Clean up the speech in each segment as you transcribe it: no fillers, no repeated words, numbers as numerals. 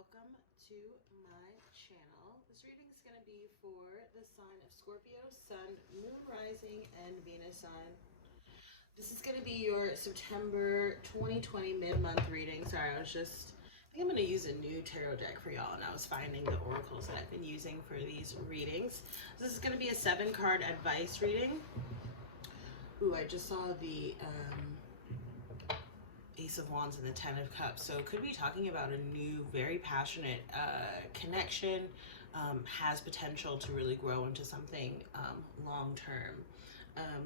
welcome to my channel. This reading is going to be for the sign of Scorpio, Sun, Moon, Rising, and Venus sign. This is going to be your September 2020 mid-month reading. Sorry, I think I'm going to use a new tarot deck for y'all, and I was finding the oracles that I've been using for these readings. This is going to be a 7-card advice reading. Ooh, I just saw the Ace of Wands and the 10 of Cups. So could be talking about a new, very passionate connection, has potential to really grow into something long-term.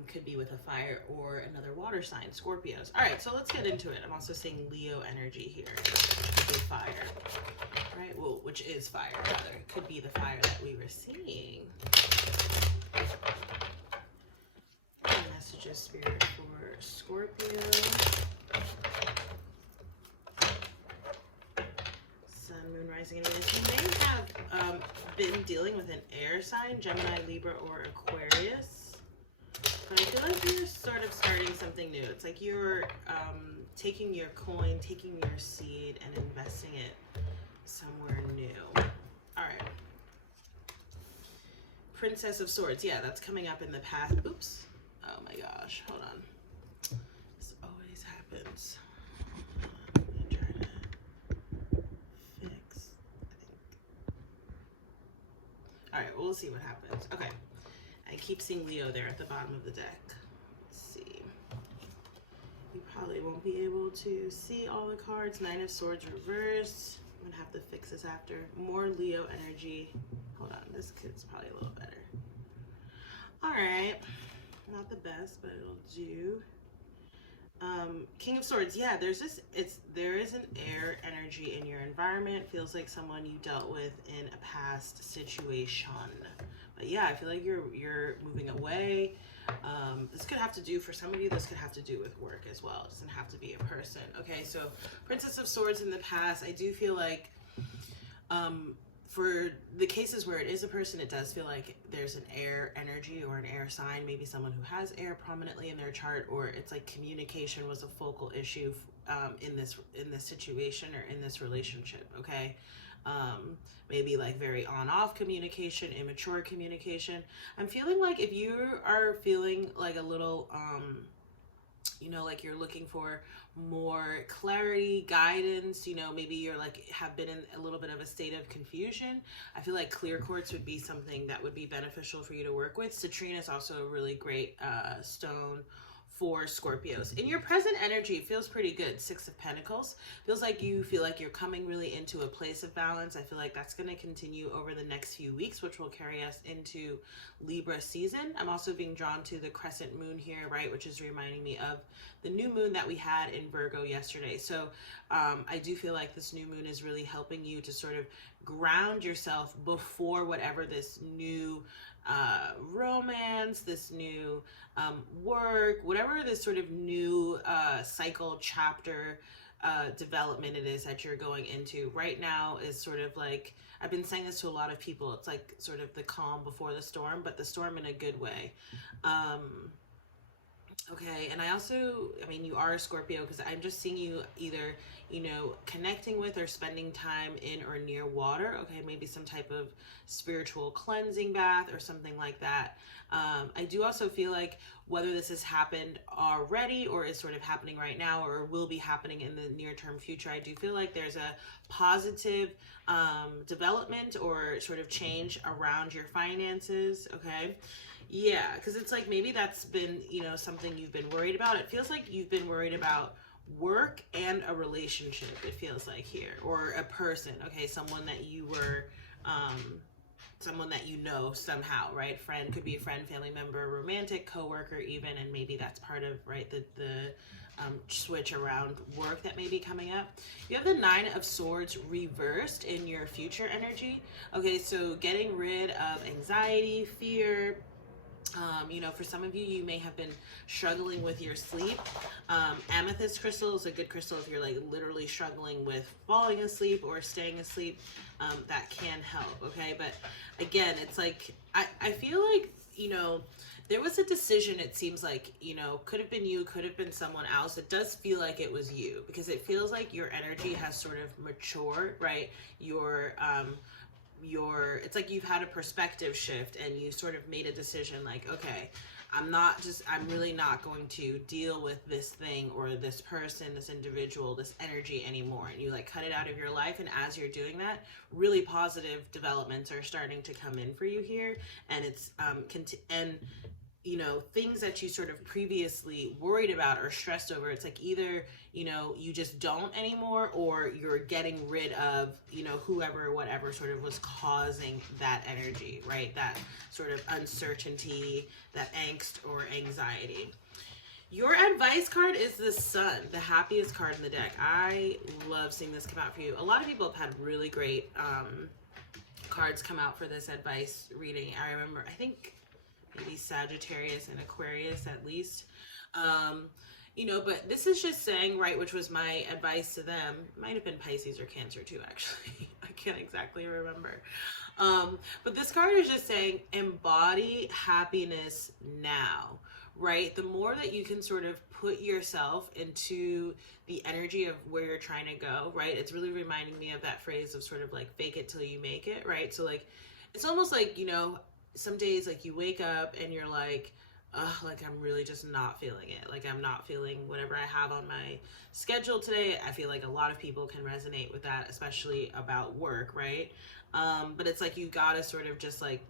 Could be with a fire or another water sign, Scorpios. All right, so let's get into it. I'm also seeing Leo energy here with fire, right? Well, which is fire, rather. Could be the fire that we were seeing. Messages, Spirit, for Scorpio. Sun, Moon, Rising, and Venus. You may have been dealing with an air sign, Gemini, Libra, or Aquarius. But I feel like you're sort of starting something new. It's like you're taking your coin, taking your seed, and investing it somewhere new. All right. Princess of Swords. Yeah, that's coming up in the past. Oops. Oh my gosh. Hold on. This always happens. I'm going to try to fix, I think. All right, we'll see what happens. Okay. I keep seeing Leo there at the bottom of the deck. Let's see. You probably won't be able to see all the cards. 9 of Swords reversed. I'm gonna have to fix this after. More Leo energy. Hold on, this kid's probably a little better. All right, not the best, but it'll do. King of Swords. Yeah, there is an air energy in your environment. Feels like someone you dealt with in a past situation. But yeah, I feel like you're moving away. This could have to do, for some of you, this could have to do with work as well. It doesn't have to be a person. Okay, so Princess of Swords in the past, I do feel like for the cases where it is a person, it does feel like there's an air energy or an air sign, maybe someone who has air prominently in their chart, or it's like communication was a focal issue in this situation or in this relationship. Okay. Maybe like very on-off communication, immature communication. I'm feeling like if you are feeling like a little, you know, like you're looking for more clarity, guidance, you know, maybe you're like have been in a little bit of a state of confusion. I feel like clear quartz would be something that would be beneficial for you to work with. Citrine is also a really great stone for Scorpios. In your present energy, it feels pretty good. 6 of Pentacles. Feels like you feel like you're coming really into a place of balance. I feel like that's going to continue over the next few weeks, which will carry us into Libra season. I'm also being drawn to the crescent moon here, right, which is reminding me of the new moon that we had in Virgo yesterday. So I do feel like this new moon is really helping you to sort of ground yourself before whatever this new romance, this new work, whatever this sort of new cycle, chapter, development it is that you're going into right now is sort of like, I've been saying this to a lot of people, it's like sort of the calm before the storm, but the storm in a good way. Okay, and I mean, you are a Scorpio because I'm just seeing you either, you know, connecting with or spending time in or near water. Okay, maybe some type of spiritual cleansing bath or something like that. I do also feel like whether this has happened already or is sort of happening right now or will be happening in the near-term future, I do feel like there's a positive development or sort of change around your finances. Okay. Yeah, because it's like maybe that's been, you know, something you've been worried about. It feels like you've been worried about work and a relationship, it feels like here, or a person. Okay, someone that you were, someone that you know somehow, right? Friend, could be a friend, family member, romantic, coworker even, and maybe that's part of, right, the switch around work that may be coming up. You have the 9 of Swords reversed in your future energy. Okay, so getting rid of anxiety, fear. You know, for some of you, you may have been struggling with your sleep. Amethyst crystal is a good crystal if you're like literally struggling with falling asleep or staying asleep. That can help, okay? But again, it's like, I feel like you know, there was a decision, it seems like, you know, could have been you, could have been someone else. It does feel like it was you, because it feels like your energy has sort of matured, right? It's like you've had a perspective shift and you sort of made a decision like, okay, I'm really not going to deal with this thing or this person, this individual, this energy anymore. And you like cut it out of your life. And as you're doing that, really positive developments are starting to come in for you here. And it's, you know, things that you sort of previously worried about or stressed over, it's like either, you know, you just don't anymore, or you're getting rid of, you know, whoever, whatever sort of was causing that energy, right? That sort of uncertainty, that angst or anxiety. Your advice card is the Sun, the happiest card in the deck. I love seeing this come out for you. A lot of people have had really great cards come out for this advice reading. I remember, I think maybe Sagittarius and Aquarius at least. You know, but this is just saying, right, which was my advice to them. It might have been Pisces or Cancer too, actually. I can't exactly remember. But this card is just saying, embody happiness now, right? The more that you can sort of put yourself into the energy of where you're trying to go, right? It's really reminding me of that phrase of sort of like fake it till you make it, right? So like, it's almost like, you know, some days like you wake up and you're like, like I'm really just not feeling it. Like I'm not feeling whatever I have on my schedule today. I feel like a lot of people can resonate with that, especially about work, right? But it's like you gotta sort of just like,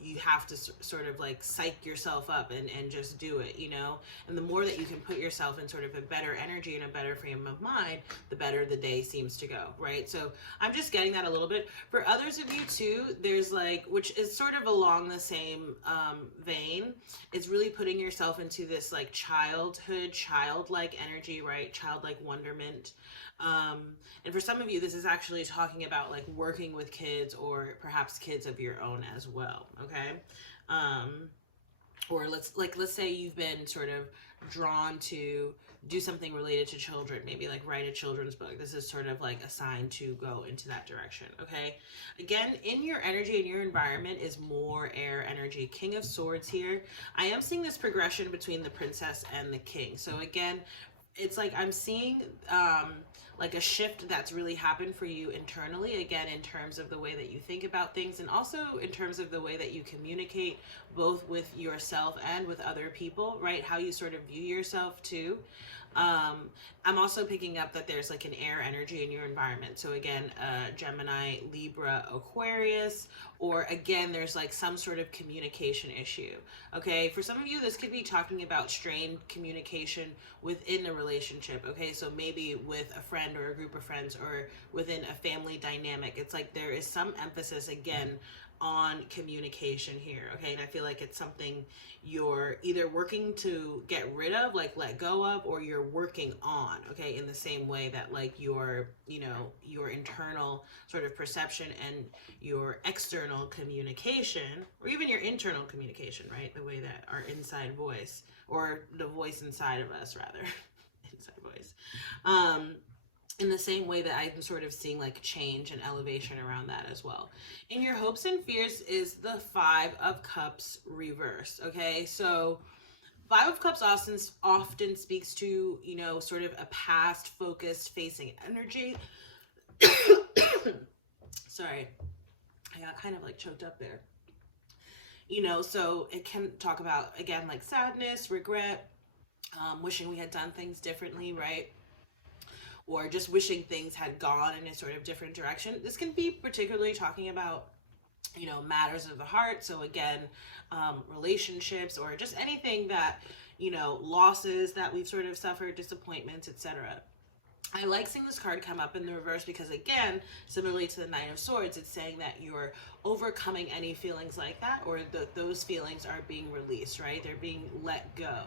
you have to sort of like psych yourself up and just do it, you know? And the more that you can put yourself in sort of a better energy and a better frame of mind, the better the day seems to go, right? So I'm just getting that a little bit. For others of you too, there's like, which is sort of along the same vein, is really putting yourself into this like childhood, childlike energy, right? Childlike wonderment. And for some of you, this is actually talking about like working with kids, or perhaps kids of your own as well, okay? Or let's say you've been sort of drawn to do something related to children, maybe like write a children's book. This is sort of like a sign to go into that direction, okay? Again, in your energy, in your environment is more air energy. King of Swords here. I am seeing this progression between the princess and the king. So again, it's like I'm seeing like a shift that's really happened for you internally, again, in terms of the way that you think about things, and also in terms of the way that you communicate both with yourself and with other people, right? How you sort of view yourself too. I'm also picking up that there's like an air energy in your environment. So again, Gemini, Libra, Aquarius, or again, there's like some sort of communication issue. Okay, for some of you, this could be talking about strained communication within a relationship. Okay, so maybe with a friend or a group of friends, or within a family dynamic. It's like there is some emphasis again on communication here, okay? And I feel like it's something you're either working to get rid of, like let go of, or you're working on, okay? In the same way that like your, you know, your internal sort of perception and your external communication, or even your internal communication, right? The way that our inside voice, or the voice inside of us rather, inside voice, in the same way that I'm sort of seeing like change and elevation around that as well. In your hopes and fears is the Five of Cups reversed, okay? So Five of Cups often speaks to, you know, sort of a past focused facing energy. Sorry, I got kind of like choked up there. You know, so it can talk about, again, like sadness, regret, wishing we had done things differently, right? Or just wishing things had gone in a sort of different direction. This can be particularly talking about, you know, matters of the heart. So again, relationships, or just anything that, you know, losses that we've sort of suffered, disappointments, etc. I like seeing this card come up in the reverse because, again, similarly to the Nine of Swords, it's saying that you're overcoming any feelings like that, or those feelings are being released, right? They're being let go.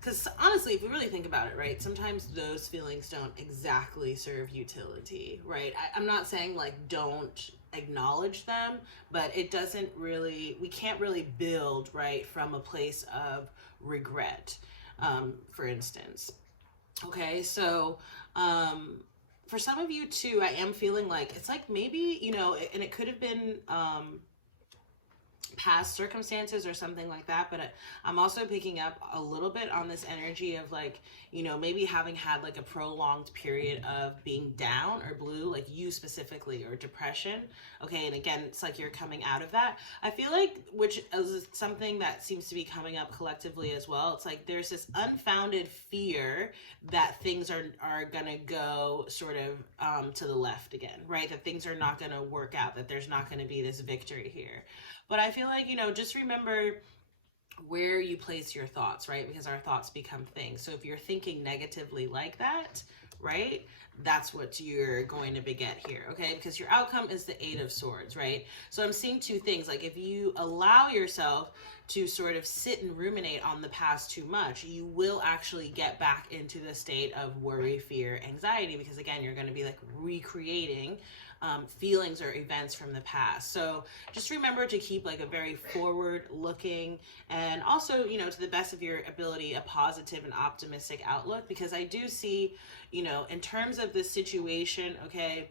Because honestly, if we really think about it, right, sometimes those feelings don't exactly serve utility, right? I'm not saying like don't acknowledge them, but it doesn't really, we can't really build, right, from a place of regret, for instance. Okay, so for some of you too, I am feeling like it's like maybe, you know, and it could have been past circumstances or something like that. But I'm also picking up a little bit on this energy of like, you know, maybe having had like a prolonged period of being down or blue, like you specifically, or depression. Okay, and again, it's like you're coming out of that. I feel like, which is something that seems to be coming up collectively as well. It's like there's this unfounded fear that things are gonna go sort of to the left again, right? That things are not gonna work out, that there's not gonna be this victory here. But I feel like, you know, just remember where you place your thoughts, right? Because our thoughts become things. So if you're thinking negatively like that, right, that's what you're going to beget here, okay? Because your outcome is the Eight of Swords, right? So I'm seeing two things. Like if you allow yourself to sort of sit and ruminate on the past too much, you will actually get back into the state of worry, fear, anxiety, because again, you're going to be like recreating feelings or events from the past. So just remember to keep like a very forward looking, and also, you know, to the best of your ability, a positive and optimistic outlook, because I do see, you know, in terms of this situation, okay,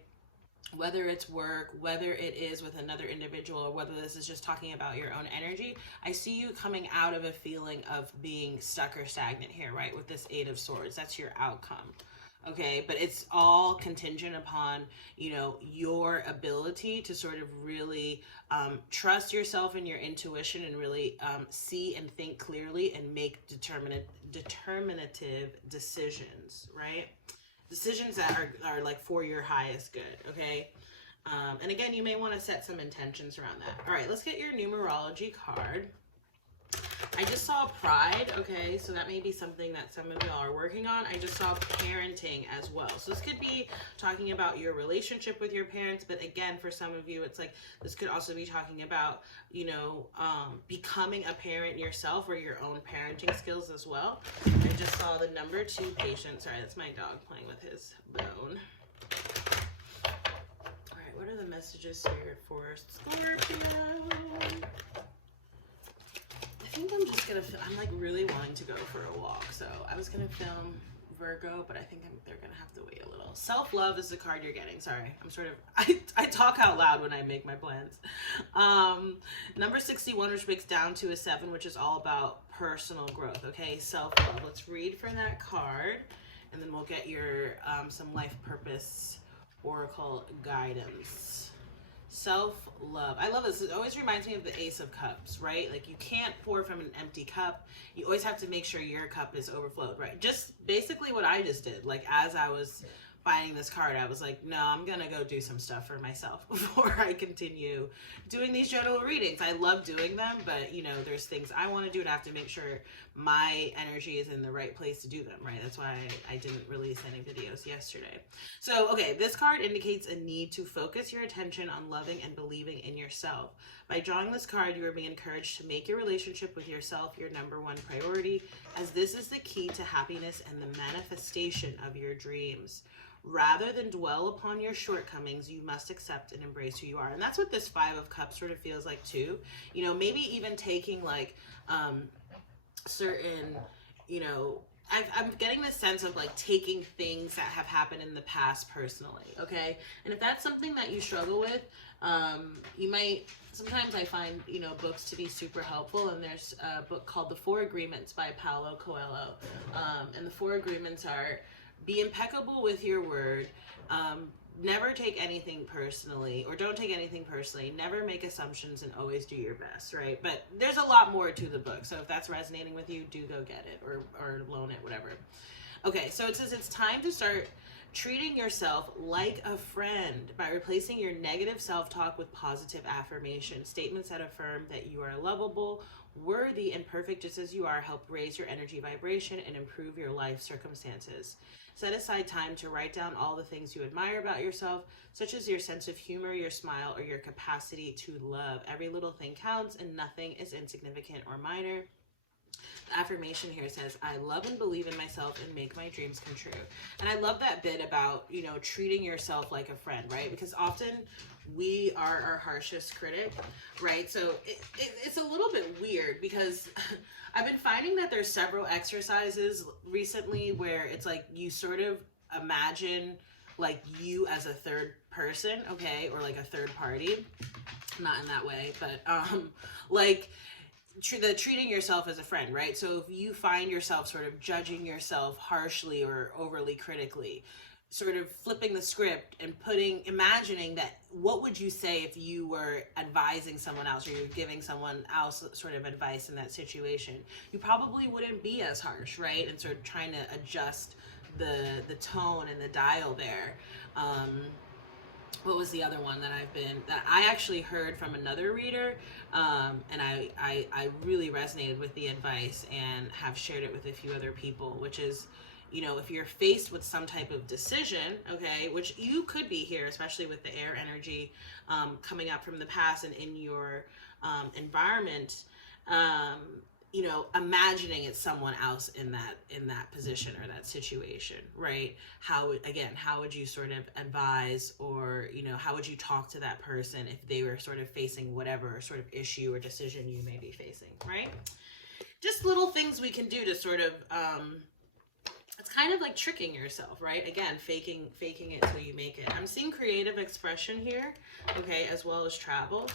whether it's work, whether it is with another individual, or whether this is just talking about your own energy, I see you coming out of a feeling of being stuck or stagnant here, right? With this Eight of Swords, that's your outcome. Okay, but it's all contingent upon, you know, your ability to sort of really trust yourself and your intuition, and really see and think clearly and make determinative decisions, right? Decisions that are like for your highest good, okay? And again, you may want to set some intentions around that. All right, let's get your numerology card. I just saw pride, okay, so that may be something that some of y'all are working on. I just saw parenting as well. So this could be talking about your relationship with your parents, but again, for some of you, it's like this could also be talking about, you know, becoming a parent yourself, or your own parenting skills as well. I just saw the number 2 patient. Sorry, that's my dog playing with his bone. All right, what are the messages here for Scorpio? I think I'm just gonna, I'm like really wanting to go for a walk. So I was gonna film Virgo, but I think they're gonna have to wait a little. Self-love is the card you're getting. Sorry, I'm sort of, I talk out loud when I make my plans. Number 61, which breaks down to a 7, which is all about personal growth, okay? Self-love. Let's read for that card, and then we'll get your some life purpose oracle guidance. Self-love. I love this. It always reminds me of the Ace of Cups, right? Like you can't pour from an empty cup. You always have to make sure your cup is overflowed, right? Just basically what I just did. Like as I was finding this card, I was like, no, I'm gonna go do some stuff for myself before I continue doing these general readings. I love doing them, but you know, there's things I want to do, and I have to make sure my energy is in the right place to do them, right? That's why I didn't release any videos yesterday. So, okay, this card indicates a need to focus your attention on loving and believing in yourself. By drawing this card, you are being encouraged to make your relationship with yourself your #1 priority, as this is the key to happiness and the manifestation of your dreams. Rather than dwell upon your shortcomings, you must accept and embrace who you are. And that's what this 5 of Cups sort of feels like too. You know, maybe even taking like certain, you know, I'm getting this sense of like taking things that have happened in the past personally, okay? And if that's something that you struggle with, you might, sometimes I find, you know, books to be super helpful, and there's a book called The 4 Agreements by Paulo Coelho. And the 4 agreements are: be impeccable with your word, never take anything personally, or don't take anything personally, never make assumptions, and always do your best, right? But there's a lot more to the book, so if that's resonating with you, do go get it, or loan it, whatever. Okay, so it says it's time to start treating yourself like a friend by replacing your negative self-talk with positive affirmation. Statements that affirm that you are lovable, worthy, and perfect just as you are help raise your energy vibration and improve your life circumstances. Set aside time to write down all the things you admire about yourself, such as your sense of humor, your smile, or your capacity to love. Every little thing counts, and nothing is insignificant or minor. The affirmation here says, I love and believe in myself and make my dreams come true. And I love that bit about, you know, treating yourself like a friend, right? Because often we are our harshest critic, right? So it's a little bit weird, because I've been finding that there's several exercises recently where it's like you sort of imagine like you as a third person, okay, or like a third party. not in that way, but like the treating yourself as a friend, right? So if you find yourself sort of judging yourself harshly or overly critically, sort of flipping the script and imagining that what would you say if you were advising someone else, or you're giving someone else sort of advice in that situation, you probably wouldn't be as harsh, right? And sort of trying to adjust the tone and the dial there. What was the other one that I actually heard from another reader, and I really resonated with the advice and have shared it with a few other people, which is, if you're faced with some type of decision, okay, which you could be here, especially with the air energy coming up from the past and in your environment, imagining it's someone else in that position or that situation, right? How would you sort of advise, or, how would you talk to that person if they were sort of facing whatever sort of issue or decision you may be facing, right? Just little things we can do to sort of, it's kind of like tricking yourself, right? Again, faking it till you make it. I'm seeing creative expression here, okay, as well as travel.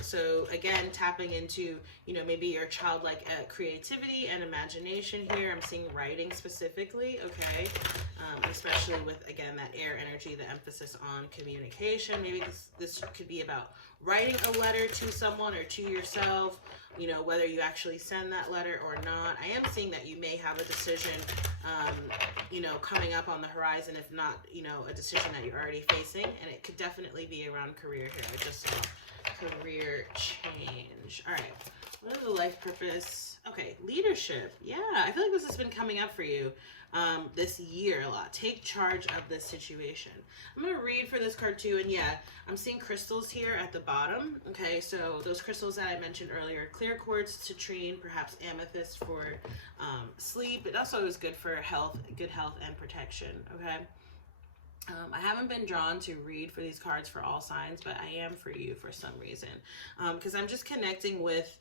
So again, tapping into, maybe your childlike creativity and imagination here. I'm seeing writing specifically, okay, especially with, again, that air energy, the emphasis on communication. Maybe this could be about writing a letter to someone or to yourself, whether you actually send that letter or not. I am seeing that you may have a decision, coming up on the horizon, if not, a decision that you're already facing, and it could definitely be around career here. I just saw career change. All right, what is the life purpose? Okay, leadership. Yeah, I feel like this has been coming up for you this year a lot. Take charge of this situation. I'm going to read for this card too, and yeah, I'm seeing crystals here at the bottom. Okay, so those crystals that I mentioned earlier, clear quartz, citrine, perhaps amethyst for sleep. It also is good for good health and protection, okay? I haven't been drawn to read for these cards for all signs, but I am for you for some reason, because I'm just connecting with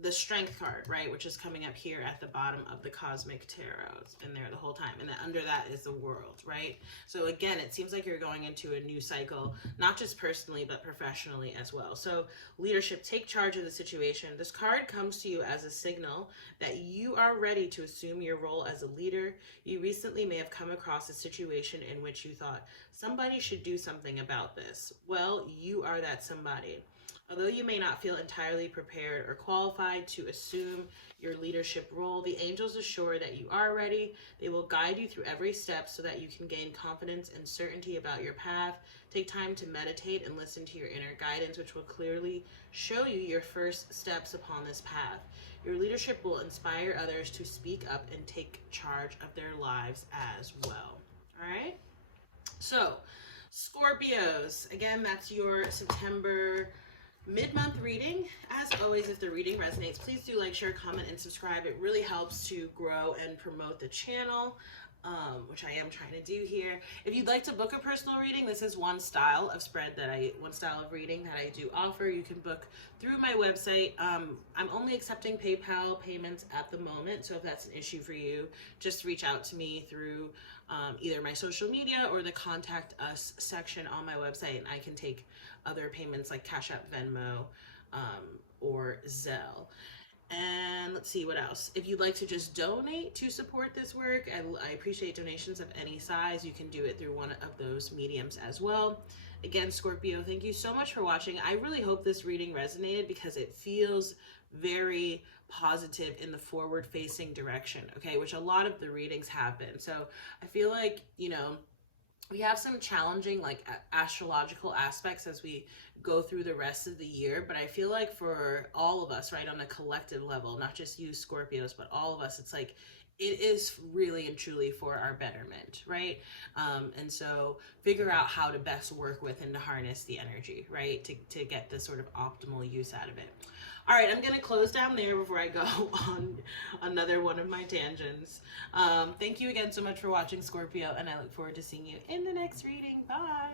the strength card, right, which is coming up here at the bottom of the cosmic tarot. It's been there the whole time, and then under that is the world, right? So again, it seems like you're going into a new cycle, not just personally but professionally as well. So leadership, take charge of the situation. This card comes to you as a signal that you are ready to assume your role as a leader. You recently may have come across a situation in which you thought somebody should do something about this. Well, you are that somebody. Although you may not feel entirely prepared or qualified to assume your leadership role, the angels assure that you are ready. They will guide you through every step so that you can gain confidence and certainty about your path. Take time to meditate and listen to your inner guidance, which will clearly show you your first steps upon this path. Your leadership will inspire others to speak up and take charge of their lives as well. All right? So, Scorpios, again, that's your September mid-month reading. As always, if the reading resonates, please do like, share, comment, and subscribe. It really helps to grow and promote the channel, which I am trying to do here. If you'd like to book a personal reading, this is one style of reading that I do offer. You can book through my website. I'm only accepting PayPal payments at the moment, so if that's an issue for you, just reach out to me through either my social media or the contact us section on my website, and I can take other payments like cashapp, Venmo, or Zelle. And let's see what else. If you'd like to just donate to support this work, I appreciate donations of any size. You can do it through one of those mediums as well. Again, Scorpio, thank you so much for watching. I really hope this reading resonated because it feels very positive in the forward-facing direction, okay, which a lot of the readings have been. So I feel like, we have some challenging astrological aspects as we go through the rest of the year, but I feel like for all of us, right, on a collective level, not just you Scorpios, but all of us, it's like it is really and truly for our betterment, right? And so figure out how to best work with and to harness the energy, right, to get the sort of optimal use out of it. All right, I'm going to close down there before I go on another one of my tangents. Thank you again so much for watching, Scorpio, and I look forward to seeing you in the next reading. Bye.